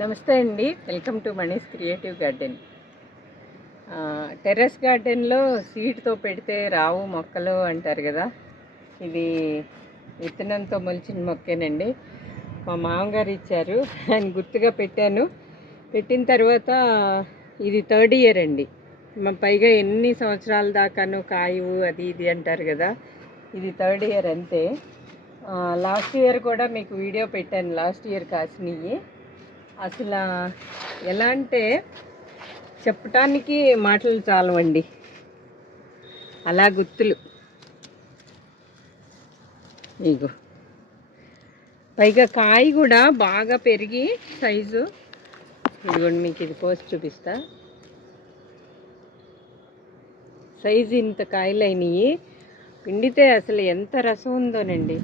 నమస్తే అండి. Welcome to మనీస్ క్రియేటివ్ గార్డెన్. టెర్రస్ గార్డెన్లో సీడ్తో పెడితే రావు మొక్కలు అంటారు కదా. ఇది విత్తనంతో మొలిచిన మొక్కేనండి. మా మామగారు ఇచ్చారు. ఆయన గుర్తుగా పెట్టాను. పెట్టిన తర్వాత ఇది థర్డ్ ఇయర్ అండి. పైగా ఎన్ని సంవత్సరాల దాకాను కాయవు అది ఇది అంటారు కదా. ఇది థర్డ్ ఇయర్ అంతే. లాస్ట్ ఇయర్ కూడా మీకు వీడియో పెట్టాను. లాస్ట్ ఇయర్ కాసినవి అసలు ఎలా అంటే చెప్పటానికి మాటలు చాలవండి. అలా గుత్తులు ఇగో. పైగా కాయ కూడా బాగా పెరిగి సైజు ఇదిగోండి, మీకు ఇది పోస్ట్ చూపిస్తా. సైజు ఇంత కాయలు అయినాయి. పిండితే అసలు ఎంత రసం ఉందోనండి.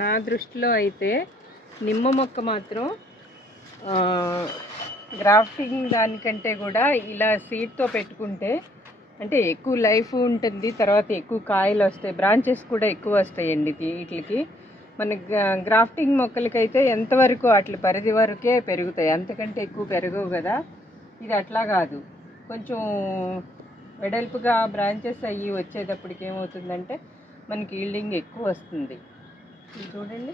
నా దృష్టిలో అయితే నిమ్మ మొక్క మాత్రం గ్రాఫ్టింగ్ దానికంటే కూడా ఇలా సీడ్తో పెట్టుకుంటే అంటే ఎక్కువ లైఫ్ ఉంటుంది. తర్వాత ఎక్కువ కాయలు వస్తాయి, బ్రాంచెస్ కూడా ఎక్కువ వస్తాయండి వీటికి. మన గ్రాఫ్టింగ్ మొక్కలకైతే ఎంతవరకు అట్ల పరిధి వరకే పెరుగుతాయి, అంతకంటే ఎక్కువ పెరగవు కదా. ఇది అట్లా కాదు, కొంచెం వెడల్పుగా బ్రాంచెస్ అయ్యి వచ్చేటప్పటికి ఏమవుతుందంటే మనకి ఈల్డింగ్ ఎక్కువ వస్తుంది. ఇది చూడండి,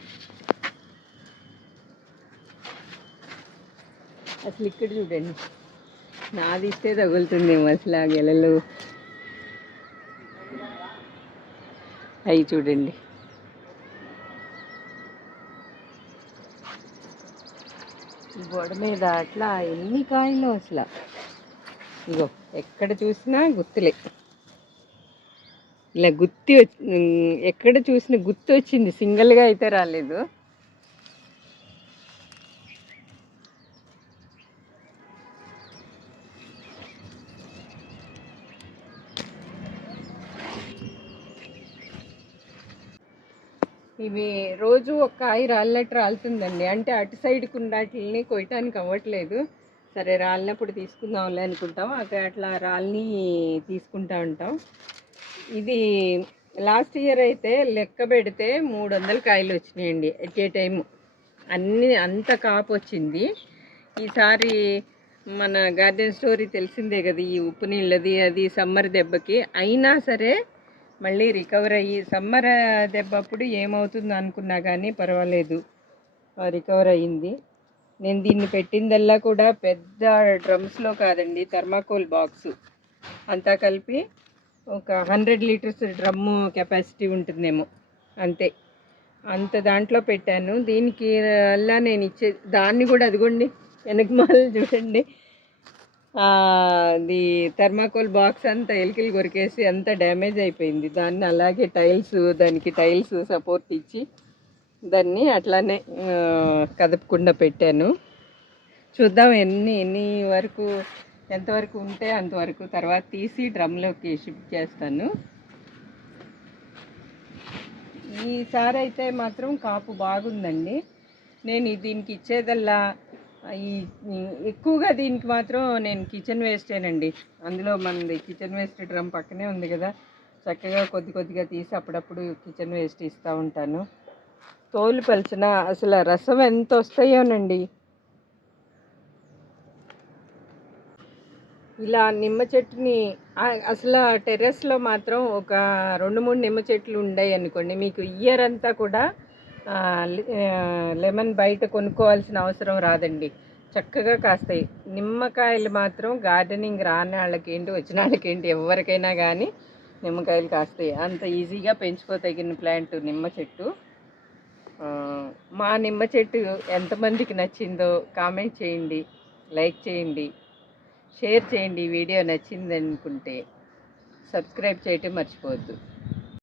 అసలు ఇక్కడ చూడండి, నాది ఇస్తే తగులుతుందేమో అసలు ఆ గెలలు. అవి చూడండి, ఈ గోడ మీద అట్లా ఎన్ని కాయలు అసలు. ఇగో ఎక్కడ చూసినా గుత్తులే. ఇలా గుత్తి ఎక్కడ చూసిన గుత్తి వచ్చింది, సింగిల్గా అయితే రాలేదు. ఇవి రోజు ఒక కాయ రాలినట్టు రాలుతుందండి. అంటే అటు సైడ్కి ఉండాటిని కొయ్యటానికి అవ్వట్లేదు. సరే రాలినప్పుడు తీసుకుందాంలే అనుకుంటాం, అట్లా రాలిని తీసుకుంటా ఉంటాం. ఇది లాస్ట్ ఇయర్ అయితే లెక్క పెడితే 300 కాయలు వచ్చినాయండి ఎట్ ఏ టైము. అంత కాపు వచ్చింది. ఈసారి మన గార్డెన్ స్టోరీ తెలిసిందే కదా, ఈ ఉప్పు నీళ్ళది అది సమ్మర్ దెబ్బకి. అయినా సరే మళ్ళీ రికవర్ అయ్యి, సమ్మర్ దెబ్బ అప్పుడు ఏమవుతుందో అనుకున్నా కానీ పర్వాలేదు, రికవర్ అయ్యింది. నేను దీన్ని పెట్టిందల్లా కూడా పెద్ద డ్రమ్స్లో కాదండి, థర్మాకోల్ బాక్సు అంతా కలిపి ఒక 100 లీటర్స్ డ్రమ్ము కెపాసిటీ ఉంటుందేమో అంతే. అంత దాంట్లో పెట్టాను. దీనికి అలా నేను ఇచ్చే దాన్ని కూడా అదిగోండి వెనకమాల చూడండి, అది థర్మాకోల్ బాక్స్ అంతా ఎలికలు కొరికేసి అంతా డ్యామేజ్ అయిపోయింది. దాన్ని అలాగే దానికి టైల్స్ సపోర్ట్ ఇచ్చి దాన్ని అట్లానే కదపకుండా పెట్టాను. చూద్దాం ఎన్ని వరకు, ఎంతవరకు ఉంటే అంతవరకు. తర్వాత తీసి డ్రమ్లోకి షిఫ్ట్ చేస్తాను. ఈసారి అయితే మాత్రం కాపు బాగుందండి. నేను దీనికి ఇచ్చేదల్లా ఎక్కువగా దీనికి మాత్రం నేను కిచెన్ వేస్టేనండి. అందులో మనది కిచెన్ వేస్ట్ డ్రమ్ పక్కనే ఉంది కదా, చక్కగా కొద్దిగా తీసి అప్పుడప్పుడు కిచెన్ వేస్ట్ ఇస్తూ ఉంటాను. తోలు పలిచిన అసలు రసం ఎంత వస్తాయోనండి. ఇలా నిమ్మ చెట్టుని అసలు టెర్రస్లో మాత్రం ఒక 2-3 నిమ్మ చెట్లు ఉన్నాయి అనుకోండి, మీకు ఇయర్ అంతా కూడా లెమన్ బయట కొనుక్కోవాల్సిన అవసరం రాదండి, చక్కగా కాస్తాయి. నిమ్మకాయలు మాత్రం గార్డెనింగ్ రాని వాళ్ళకేంటి వచ్చిన వాళ్ళకేంటి ఎవరికైనా కానీ నిమ్మకాయలు కాస్తాయి. అంత ఈజీగా పెంచుకోదగిన ప్లాంట్ నిమ్మ చెట్టు. మా నిమ్మ చెట్టు ఎంతమందికి నచ్చిందో కామెంట్ చేయండి, లైక్ చేయండి, షేర్ చేయండి. వీడియో నచ్చింది అనుకుంటే సబ్స్క్రైబ్ చేయటం మర్చిపోవద్దు.